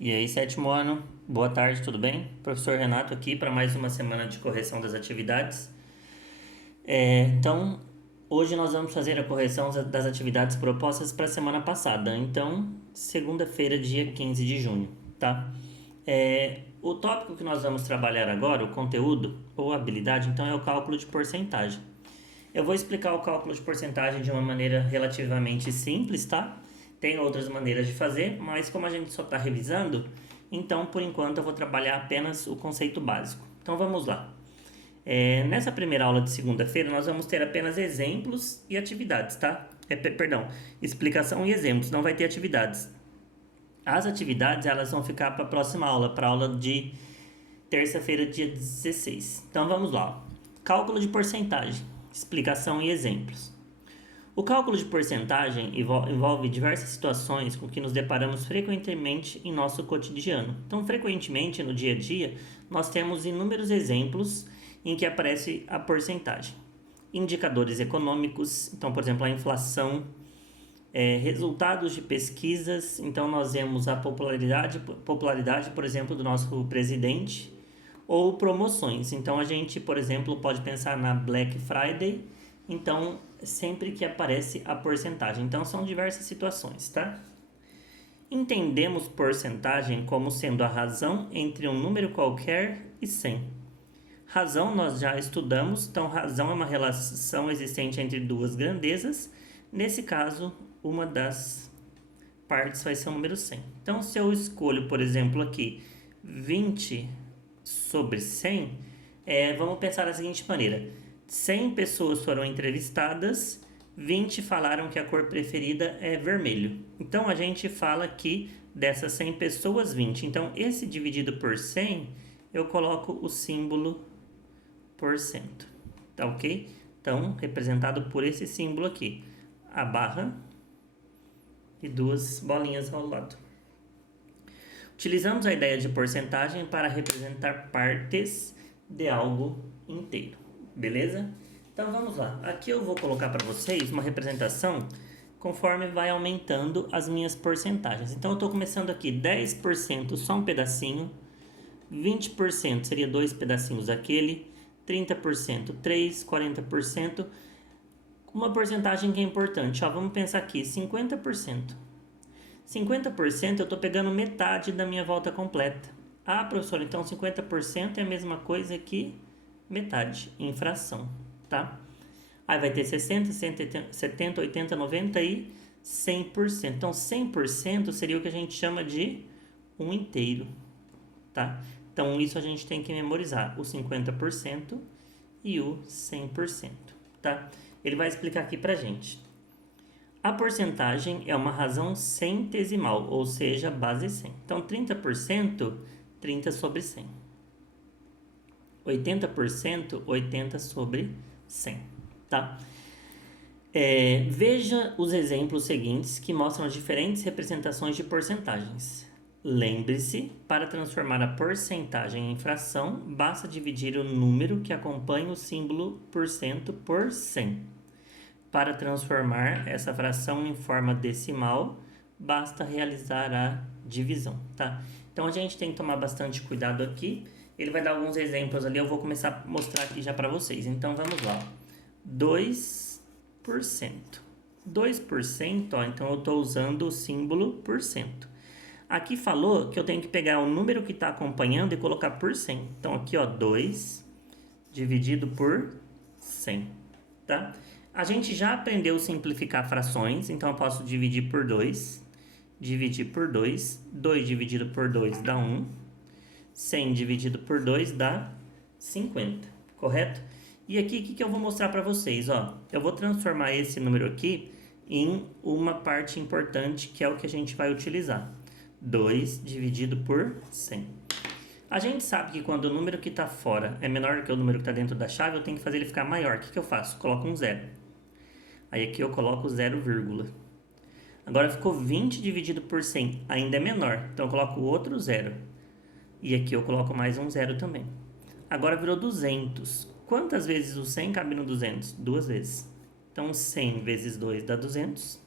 E aí, sétimo ano, boa tarde, tudo bem? Professor Renato aqui para mais uma semana de correção das atividades. Então, hoje nós vamos fazer a correção das atividades propostas para a semana passada. Então, segunda-feira, dia 15 de junho, tá? O tópico que nós vamos trabalhar agora, o conteúdo ou habilidade, então é o cálculo de porcentagem. Eu vou explicar o cálculo de porcentagem de uma maneira relativamente simples, tá? Tem outras maneiras de fazer, mas como a gente só está revisando, então por enquanto eu vou trabalhar apenas o conceito básico. Então vamos lá. Nessa primeira aula de segunda-feira, nós vamos ter apenas exemplos e atividades, tá? Perdão, explicação e exemplos, não vai ter atividades. As atividades elas vão ficar para a próxima aula, para a aula de terça-feira, dia 16. Então vamos lá. Cálculo de porcentagem, explicação e exemplos. O cálculo de porcentagem envolve diversas situações com que nos deparamos frequentemente em nosso cotidiano. Então, frequentemente no dia a dia, nós temos inúmeros exemplos em que aparece a porcentagem. Indicadores econômicos, então, por exemplo, a inflação, resultados de pesquisas, então nós vemos a popularidade, por exemplo, do nosso presidente, ou promoções. Então a gente, por exemplo, pode pensar na Black Friday, então sempre que aparece a porcentagem. Então são diversas situações, tá? Entendemos porcentagem como sendo a razão entre um número qualquer e 100. Razão nós já estudamos, então razão é uma relação existente entre duas grandezas. Nesse caso, uma das partes vai ser o número 100. Então, se eu escolho, por exemplo, aqui 20 sobre 100, vamos pensar da seguinte maneira: 100 pessoas foram entrevistadas, 20 falaram que a cor preferida é vermelho. Então, a gente fala que dessas 100 pessoas, 20. Então, esse dividido por 100, eu coloco o símbolo por cento, tá ok? Então, representado por esse símbolo aqui, a barra e duas bolinhas ao lado. Utilizamos a ideia de porcentagem para representar partes de algo inteiro, beleza? Então vamos lá. Aqui eu vou colocar para vocês uma representação conforme vai aumentando as minhas porcentagens. Então eu estou começando aqui 10% só um pedacinho, 20% seria dois pedacinhos daquele, 30% 3, 40%. Uma porcentagem que é importante, ó, vamos pensar aqui, 50%. 50% eu estou pegando metade da minha volta completa. Ah, professor, então 50% é a mesma coisa que metade, em fração, tá? Aí vai ter 60, 70, 80, 90 e 100%. Então 100% seria o que a gente chama de um inteiro, tá? Então isso a gente tem que memorizar, o 50% e o 100%, tá? Ele vai explicar aqui pra gente. A porcentagem é uma razão centesimal, ou seja, base 100. Então, 30%, 30 sobre 100. 80%, 80 sobre 100, tá? Veja os exemplos seguintes que mostram as diferentes representações de porcentagens. Lembre-se, para transformar a porcentagem em fração, basta dividir o número que acompanha o símbolo % por 100. Para transformar essa fração em forma decimal, basta realizar a divisão, tá? Então a gente tem que tomar bastante cuidado aqui. Ele vai dar alguns exemplos ali, eu vou começar a mostrar aqui já para vocês. Então vamos lá. 2%. 2%, ó, então eu estou usando o símbolo por cento. Aqui falou que eu tenho que pegar o número que está acompanhando e colocar por 100. Então aqui, ó, 2 dividido por 100, tá? A gente já aprendeu a simplificar frações, então eu posso dividir por 2, dividir por 2, 2 dividido por 2 dá 1, 100 dividido por 2 dá 50, correto? E aqui, o que eu vou mostrar para vocês? Ó, eu vou transformar esse número aqui em uma parte importante, que é o que a gente vai utilizar. 2 dividido por 100. A gente sabe que quando o número que está fora é menor que o número que está dentro da chave, eu tenho que fazer ele ficar maior. O que eu faço? Coloco um zero. Aí aqui eu coloco 0, agora ficou 20 dividido por 100, ainda é menor, então eu coloco outro zero. E aqui eu coloco mais um zero também. Agora virou 200. Quantas vezes o 100 cabe no 200? Duas vezes. Então 100 vezes 2 dá 200.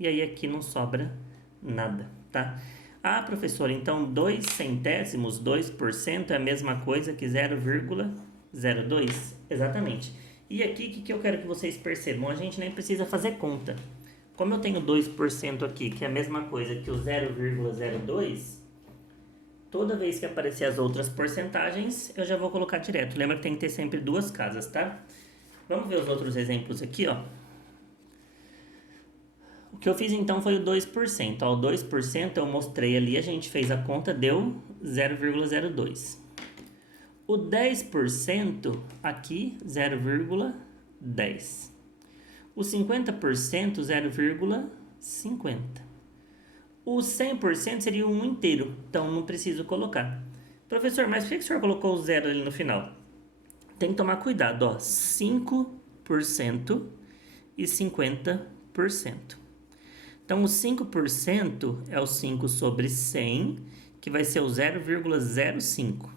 E aí aqui não sobra nada, tá? Ah, professor, então 2 centésimos, 2% é a mesma coisa que 0,02? Exatamente. E aqui, o que eu quero que vocês percebam? A gente nem precisa fazer conta. Como eu tenho 2% aqui, que é a mesma coisa que o 0,02, toda vez que aparecer as outras porcentagens, eu já vou colocar direto. Lembra que tem que ter sempre duas casas, tá? Vamos ver os outros exemplos aqui, ó. O que eu fiz então foi o 2%. Ó, o 2% eu mostrei ali, a gente fez a conta, deu 0,02. O 10% aqui, 0,10. O 50%, 0,50. O 100% seria um inteiro, então não preciso colocar. Professor, mas por que o senhor colocou o zero ali no final? Tem que tomar cuidado, ó, 5% e 50%. Então, o 5% é o 5 sobre 100, que vai ser o 0,05,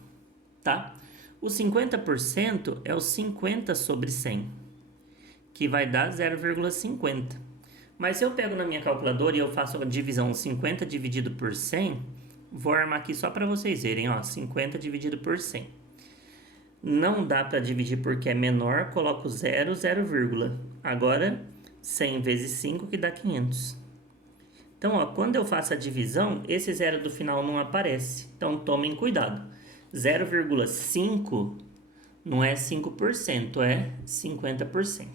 tá? O 50% é o 50 sobre 100, que vai dar 0,50. Mas se eu pego na minha calculadora e eu faço a divisão 50 dividido por 100, vou armar aqui só para vocês verem, ó, 50 dividido por 100. Não dá para dividir porque é menor, coloco 0, 0, agora 100 vezes 5 que dá 500. Então, ó, quando eu faço a divisão, esse zero do final não aparece. Então, tomem cuidado. 0,5 não é 5%, é 50%,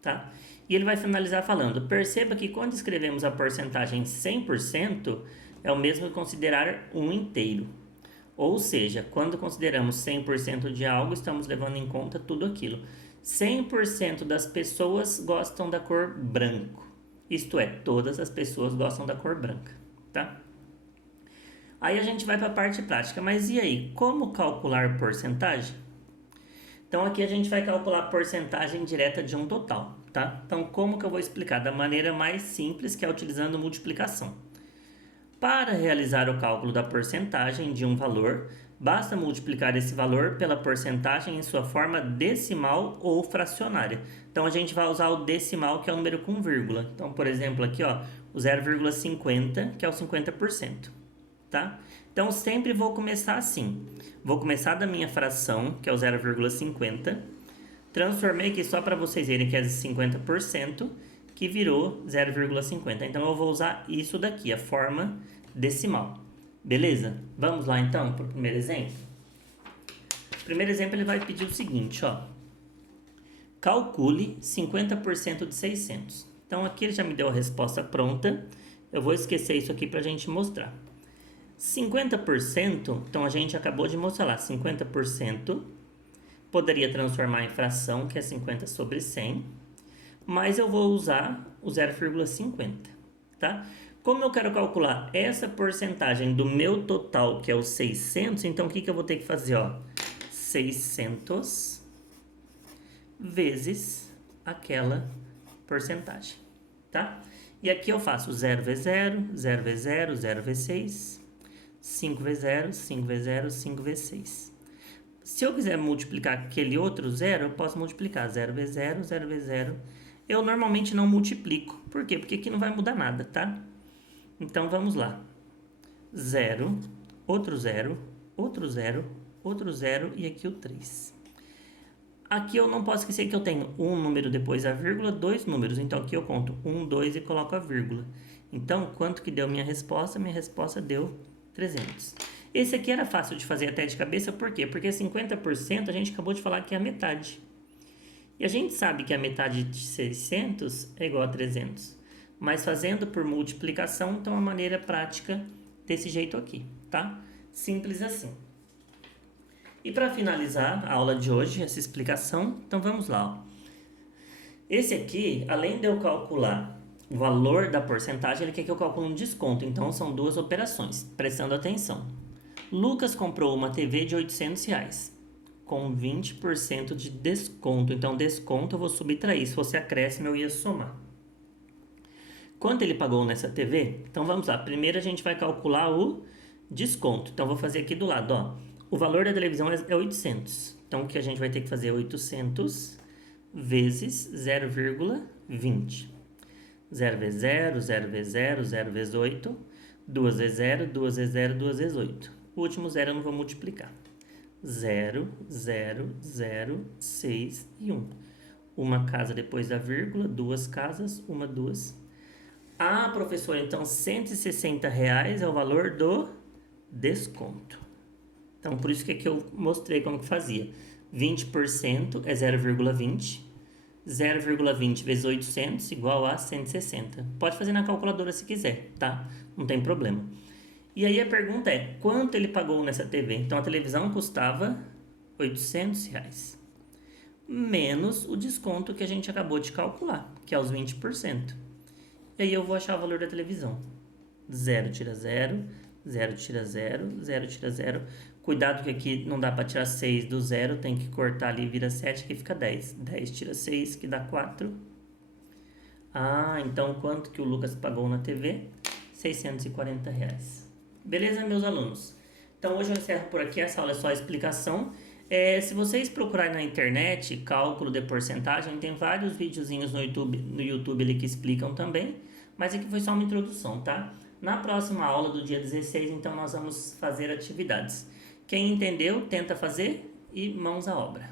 tá? E ele vai finalizar falando, perceba que quando escrevemos a porcentagem 100%, é o mesmo que considerar um inteiro. Ou seja, quando consideramos 100% de algo, estamos levando em conta tudo aquilo. 100% das pessoas gostam da cor branco. Isto é, todas as pessoas gostam da cor branca, tá? Aí a gente vai para a parte prática. Mas e aí, como calcular porcentagem? Então aqui a gente vai calcular a porcentagem direta de um total, tá? Então como que eu vou explicar? Da maneira mais simples, que é utilizando multiplicação. Para realizar o cálculo da porcentagem de um valor, basta multiplicar esse valor pela porcentagem em sua forma decimal ou fracionária. Então, a gente vai usar o decimal, que é o número com vírgula. Então, por exemplo, aqui, ó, o 0,50, que é o 50%, tá? Então, sempre vou começar assim. Vou começar da minha fração, que é o 0,50. Transformei aqui só para vocês verem que é 50%, que virou 0,50. Então, eu vou usar isso daqui, a forma decimal. Beleza? Vamos lá, então, para o primeiro exemplo? O primeiro exemplo, ele vai pedir o seguinte, ó. Calcule 50% de 600. Então, aqui ele já me deu a resposta pronta. Eu vou esquecer isso aqui para a gente mostrar. 50%, então a gente acabou de mostrar lá, 50% poderia transformar em fração, que é 50 sobre 100, mas eu vou usar o 0,50, tá? Como eu quero calcular essa porcentagem do meu total, que é o 600, então o que eu vou ter que fazer, ó? 600 vezes aquela porcentagem, tá? E aqui eu faço 0 vezes 0, 0 vezes 0, 0 vezes 6, 5 vezes 0, 5 vezes 0, 5 vezes 6. Se eu quiser multiplicar aquele outro zero, eu posso multiplicar 0 vezes 0, 0 vezes 0. Eu normalmente não multiplico. Por quê? Porque aqui não vai mudar nada, tá? Então, vamos lá. 0, outro 0, outro 0, outro 0 e aqui o 3. Aqui eu não posso esquecer que eu tenho um número depois da vírgula, dois números. Então, aqui eu conto 1, 2 e coloco a vírgula. Então, quanto que deu minha resposta? Minha resposta deu 300. Esse aqui era fácil de fazer até de cabeça, por quê? Porque 50% a gente acabou de falar que é a metade. E a gente sabe que a metade de 600 é igual a 300. Mas fazendo por multiplicação, então a maneira prática desse jeito aqui, tá? Simples assim. E para finalizar a aula de hoje, essa explicação, então vamos lá, ó. Esse aqui, além de eu calcular o valor da porcentagem, ele quer que eu calcule um desconto. Então são duas operações, prestando atenção. Lucas comprou uma TV de R$800, com 20% de desconto. Então, desconto eu vou subtrair. Se fosse acréscimo, eu ia somar. Quanto ele pagou nessa TV? Então, vamos lá. Primeiro, a gente vai calcular o desconto. Então, vou fazer aqui do lado, ó. O valor da televisão é 800. Então, o que a gente vai ter que fazer é 800 vezes 0,20. 0 vezes 0, 0 vezes 0, 0 vezes 8. 2 vezes 0, 2 vezes 0, 2 vezes 8. O último zero eu não vou multiplicar. 0, 0, 0, 6 e 1. Uma casa depois da vírgula, duas casas, uma, duas. Ah, professor, então R$ 160 é o valor do desconto. Então, por isso que aqui eu mostrei como que fazia. 20% é 0,20. 0,20 vezes 800 igual a 160. Pode fazer na calculadora se quiser, tá? Não tem problema. E aí a pergunta é, quanto ele pagou nessa TV? Então, a televisão custava R$ 800. Menos o desconto que a gente acabou de calcular, que é os 20%. E aí eu vou achar o valor da televisão. 0 tira 0, 0 tira 0, 0 tira 0. Cuidado que aqui não dá para tirar 6 do 0, tem que cortar ali, vira 7, que fica 10. 10 tira 6, que dá 4. Ah, então quanto que o Lucas pagou na TV? R$ 640. Beleza, meus alunos? Então hoje eu encerro por aqui, essa aula é só a explicação. Se vocês procurarem na internet cálculo de porcentagem, tem vários videozinhos no YouTube ali que explicam também, mas aqui foi só uma introdução, tá? Na próxima aula do dia 16, então nós vamos fazer atividades. Quem entendeu, tenta fazer e mãos à obra.